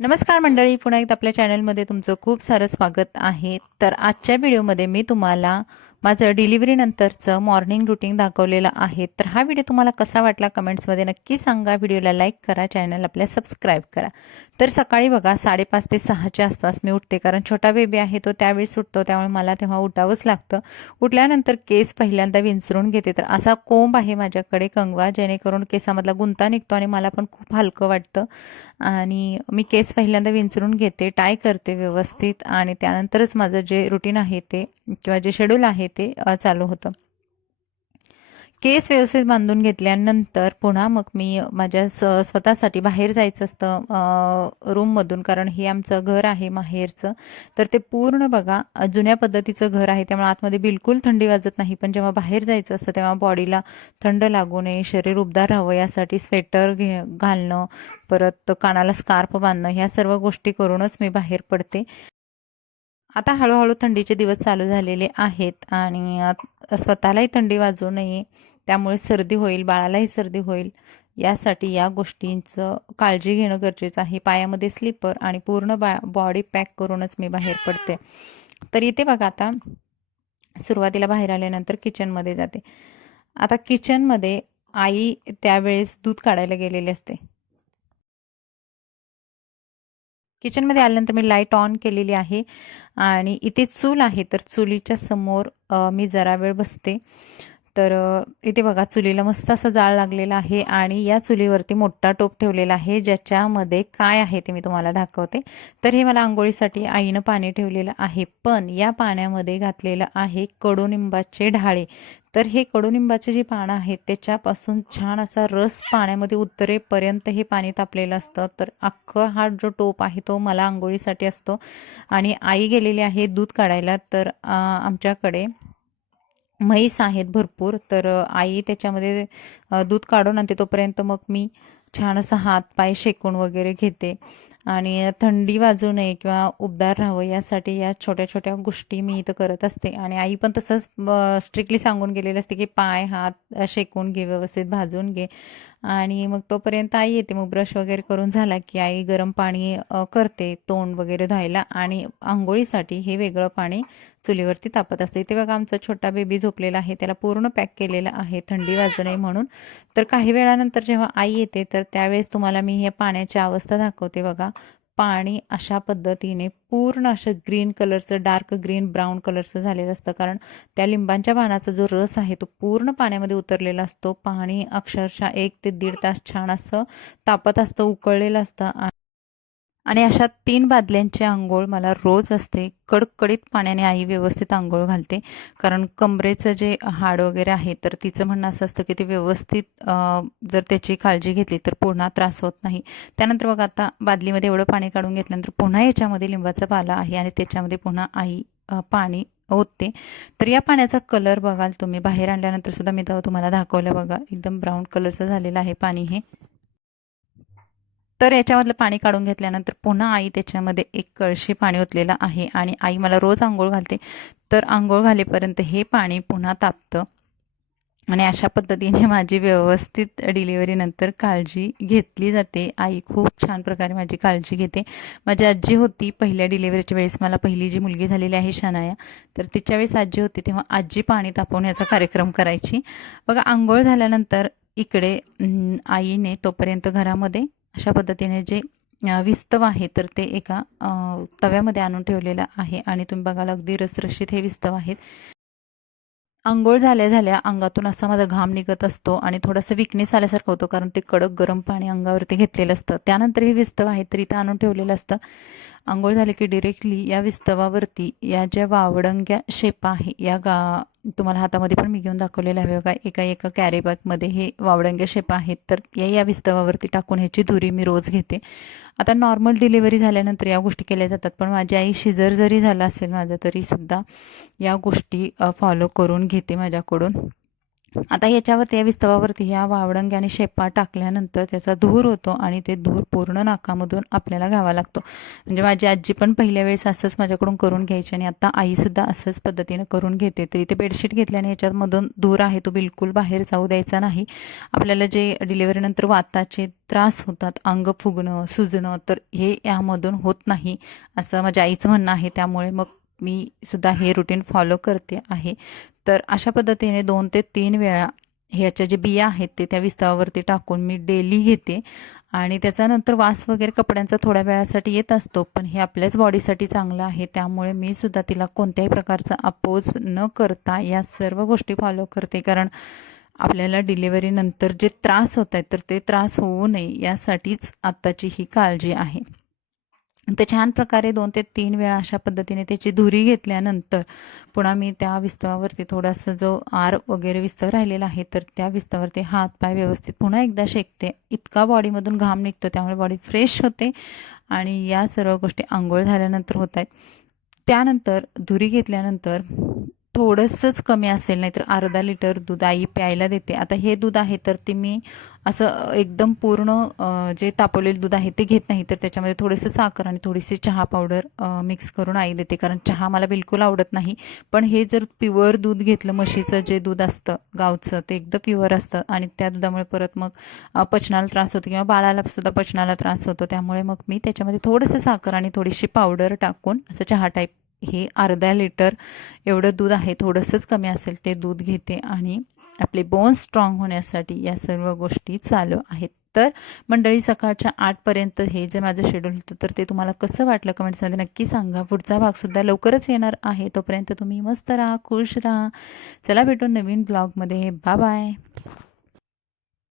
नमस्कार मंडळी, पुन्हा एकदा आपल्या चॅनलमध्ये तुमचं खूप सारं स्वागत आहे. तर आजच्या व्हिडिओमध्ये मी तुम्हाला माझं डिलिव्हरी नंतरचं मॉर्निंग रुटीन दाखवलेलं आहे. तर हा व्हिडिओ तुम्हाला कसा वाटला कमेंट्समध्ये नक्की सांगा. व्हिडिओला लाईक करा, चॅनल आपल्या सबस्क्राईब करा. तर सकाळी बघा 5:30 ते 6च्या आसपास मी उठते, कारण छोटा बेबी आहे तो त्यावेळेस उठतो, त्यामुळे मला तेव्हा उठावंच लागतं. उठल्यानंतर केस पहिल्यांदा विंचरून घेते. तर असा कोंब आहे माझ्याकडे कंगवा, जेणेकरून केसामधला गुंता निघतो आणि मला पण खूप हलकं वाटतं. आणि मी केस पहिल्यांदा विंचरून घेते, टाय करते व्यवस्थित आणि त्यानंतरच माझं जे रुटीन आहे ते किंवा जे शेड्यूल आहे ते चालू होतं. केस व्यवस्थित बांधून घेतल्यानंतर पुन्हा मग मी माझ्या स्वतःसाठी बाहेर जायचं असतं रूममधून, कारण हे आमचं घर आहे माहेरचं. तर ते पूर्ण बघा जुन्या पद्धतीचं घर आहे, त्यामुळे आतमध्ये बिलकुल थंडी वाजत नाही. पण जेव्हा बाहेर जायचं असतं तेव्हा बॉडीला थंड लागू नये, शरीर उबदार राहावं यासाठी स्वेटर घालणं, परत कानाला स्कार्फ बांधणं, ह्या सर्व गोष्टी करूनच मी बाहेर पडते. आता हळूहळू थंडीचे दिवस चालू झालेले आहेत आणि स्वतःलाही थंडी वाजू नये, त्यामुळे सर्दी होईल, बाळालाही सर्दी होईल, यासाठी या गोष्टींचं काळजी घेणं गरजेचं आहे. पायामध्ये स्लीपर आणि पूर्ण बॉडी पॅक करूनच मी बाहेर पडते. तर इथे बघा, आता सुरुवातीला बाहेर आल्यानंतर किचनमध्ये जाते. आता किचनमध्ये आई त्यावेळेस दूध काढायला गेलेली असते. किचनमध्ये आल्यानंतर मी लाईट ऑन केलेली आहे आणि इथे चूल आहे, तर चुलीच्या समोर मी जरा वेळ बसते. तर इथे बघा चुलीला मस्त असं जाळ लागलेला आहे आणि या चुलीवरती मोठा टोप ठेवलेला आहे, ज्याच्यामध्ये काय आहे ते मी तुम्हाला दाखवते. तर हे मला आंघोळीसाठी आईनं पाणी ठेवलेलं आहे, पण या पाण्यामध्ये घातलेलं आहे कडुनिंबाचे ढाळे. तर हे कडुनिंबाचे जे पानं आहेत त्याच्यापासून छान असा रस पाण्यामध्ये उतरेपर्यंत हे पाणी तापलेलं असतं. तर अख्खा हा जो टोप आहे तो मला आंघोळीसाठी असतो. आणि आई गेलेली आहे दूध काढायला. तर आमच्याकडे म्हैस आहेत भरपूर, तर आई त्याच्यामध्ये दूध काढून आणते. तोपर्यंत मग मी छान असा हात पाय शेकून वगैरे घेते आणि थंडी वाजू नये किंवा उबदार राहावं यासाठी या छोट्या छोट्या गोष्टी मी इथं करत असते. आणि आई पण तसंच स्ट्रिक्टली सांगून गेलेलं असते की पाय हात शेकून घे, व्यवस्थित भाजून घे. आणि मग तोपर्यंत आई येते. मग ब्रश वगैरे करून झाला की आई गरम पाणी करते तोंड वगैरे धुवायला, आणि आंघोळीसाठी हे वेगळं पाणी चुलीवरती तापत असते. इथे बघा आमचा छोटा बेबी झोपलेला आहे, त्याला पूर्ण पॅक केलेलं आहे थंडी वाजू नये म्हणून. तर काही वेळानंतर जेव्हा आई येते तर त्यावेळेस तुम्हाला मी या पाण्याची अवस्था दाखवते. बघा पाणी अशा पद्धतीने पूर्ण असं ग्रीन कलरचं, डार्क ग्रीन ब्राऊन कलरचं झालेलं असतं, कारण त्या लिंबांच्या पानाचा जो रस आहे तो पूर्ण पाण्यामध्ये उतरलेला असतो. पाणी अक्षरशः 1 ते 1.5 तास छान असं तापत असतं, उकळलेलं असतं. आणि अशा 3 बादल्यांची अंघोळ मला रोज असते. कडकडीत पाण्याने आई व्यवस्थित अंघोळ घालते, कारण कमरेचं जे हाड वगैरे आहे तर तिचं म्हणणं असं असतं की ते व्यवस्थित जर त्याची काळजी घेतली तर पुन्हा त्रास होत नाही. त्यानंतर बघा आता बादलीमध्ये एवढं पाणी काढून घेतल्यानंतर पुन्हा याच्यामध्ये लिंबाचा पाला आहे आणि त्याच्यामध्ये पुन्हा आई पाणी ओतते. तर या पाण्याचा कलर बघाल तुम्ही, बाहेर आणल्यानंतर सुद्धा मी तुम्हाला दाखवलं बघा, एकदम ब्राऊन कलरचं झालेलं आहे पाणी हे. तर याच्यामधलं पाणी काढून घेतल्यानंतर पुन्हा आई त्याच्यामध्ये 1 कळशी पाणी ओतलेलं आहे आणि आई मला रोज अंघोळ घालते. तर अंघोळ घालेपर्यंत हे पाणी पुन्हा तापतं आणि अशा पद्धतीने माझी व्यवस्थित डिलिव्हरीनंतर काळजी घेतली जाते. आई खूप छान प्रकारे माझी काळजी घेते. माझी आजी होती पहिल्या डिलिव्हरीच्या वेळेस, मला पहिली जी मुलगी झालेली आहे शनाया, तर तिच्या वेळेस आजी होती, तेव्हा आजी पाणी तापवण्याचा कार्यक्रम करायची. बघा अंघोळ झाल्यानंतर इकडे आईने तोपर्यंत घरामध्ये अशा पद्धतीने जे विस्तव आहे तर ते एका तव्यामध्ये आणून ठेवलेलं आहे आणि तुम्ही बघाल अगदी रसरशीत हे विस्तव आहेत. अंघोळ झाल्या झाल्या अंगातून असा माझा घाम निघत असतो आणि थोडंसं विकनेस आल्यासारखं होतं, कारण ते कडक गरम पाणी अंगावरती घेतलेलं असतं. त्यानंतर हे विस्तव आहे तर इथं आणून ठेवलेलं असतं. अंघोळ झाली की डिरेक्टली या विस्तवावरती या ज्या वावडंग्या शेपा आहे या तुम्हाला हातामध्ये पण मी घेऊन दाखवलेलं आहे बघा, एका एका कॅरी बॅगमध्ये हे वावडंग्या शेपा आहेत. तर या विस्तवावरती टाकून ह्याची धुरी मी रोज घेते. आता नॉर्मल डिलिव्हरी झाल्यानंतर या गोष्टी केल्या जातात, पण माझी आई शिजर जरी झालं असेल माझं तरीसुद्धा या गोष्टी फॉलो करून घेते माझ्याकडून. आता ह्याच्यावरती या विस्तवावरती ह्या वावडंगे आणि शेपा टाकल्यानंतर त्याचा धूर होतो आणि ते धूर पूर्ण नाकामधून आपल्याला घ्यावा लागतो. म्हणजे माझी आजी पण पहिल्या वेळेस असंच माझ्याकडून करून घ्यायची आणि आता आईसुद्धा असंच पद्धतीनं करून घेते. तरी ते बेडशीट घेतल्याने ह्याच्यामधून धूर आहे तो बिलकुल बाहेर जाऊ द्यायचा नाही. आपल्याला जे डिलिव्हरीनंतर वाताचे त्रास होतात, अंग फुगणं, सुजणं, तर हे यामधून होत नाही असं माझ्या आईचं म्हणणं आहे. त्यामुळे मग मी सुद्धा हे रुटीन फॉलो करते आहे. तर अशा पद्धतीने 2 ते 3 वेळा ह्याच्या जे बिया आहेत ते त्या विस्तवावरती टाकून मी डेली घेते आणि त्याच्यानंतर वास वगैरे कपड्यांचा थोड्या वेळासाठी येत असतो, पण हे आपल्याच बॉडीसाठी चांगलं आहे. त्यामुळे मी सुद्धा तिला कोणत्याही प्रकारचा अपोज न करता या सर्व गोष्टी फॉलो करते. कारण आपल्याला डिलिव्हरीनंतर जे त्रास होत आहेत तर ते त्रास होऊ नये यासाठीच आत्ताची ही काळजी आहे. तर छान प्रकारे 2 ते 3 वेळा अशा पद्धतीने त्याची धुरी घेतल्यानंतर पुन्हा मी त्या विस्तवावरती थोडासा जो आर वगैरे विस्तव राहिलेला आहे तर त्या विस्तवावरती हात पाय व्यवस्थित पुन्हा एकदा शेकते. इतका बॉडीमधून घाम निघतो त्यामुळे बॉडी फ्रेश होते आणि या सर्व गोष्टी अंघोळ झाल्यानंतर होत आहेत. त्यानंतर धुरी घेतल्यानंतर थोडंसंच कमी असेल नाहीतर अर्धा लिटर दूध आई प्यायला देते. आता हे दूध आहे तर ते मी असं एकदम पूर्ण जे तापवलेलं दूध आहे ते घेत नाही, तर त्याच्यामध्ये थोडंसं साखर आणि थोडीशी चहा पावडर मिक्स करून आई देते. कारण चहा मला बिलकुल आवडत नाही. पण हे जर प्युअर दूध घेतलं, म्हशीचं जे दूध असतं गावचं ते एकदम प्युअर असतं आणि त्या दुधामुळे परत मग पचनाला त्रास होतो किंवा बाळाला सुद्धा पचनाला त्रास होतो. त्यामुळे मग मी त्याच्यामध्ये थोडंसं साखर आणि थोडीशी पावडर टाकून असं चहा टाईप हे अर्धा लिटर एवढं दूध आहे, थोडंसंच कमी असेल ते दूध घेते आणि आपले बोन्स स्ट्रॉंग होण्यासाठी या सर्व गोष्टी चालू आहेत. तर मंडळी सकाळच्या 8पर्यंत हे जे माझं शेड्यूल होतं तर ते तुम्हाला कसं वाटलं कमेंट्समध्ये नक्की सांगा. पुढचा भागसुद्धा लवकरच येणार आहे. तोपर्यंत तुम्ही मस्त राहा, खुश राहा. चला भेटू नवीन ब्लॉगमध्ये. Bye bye.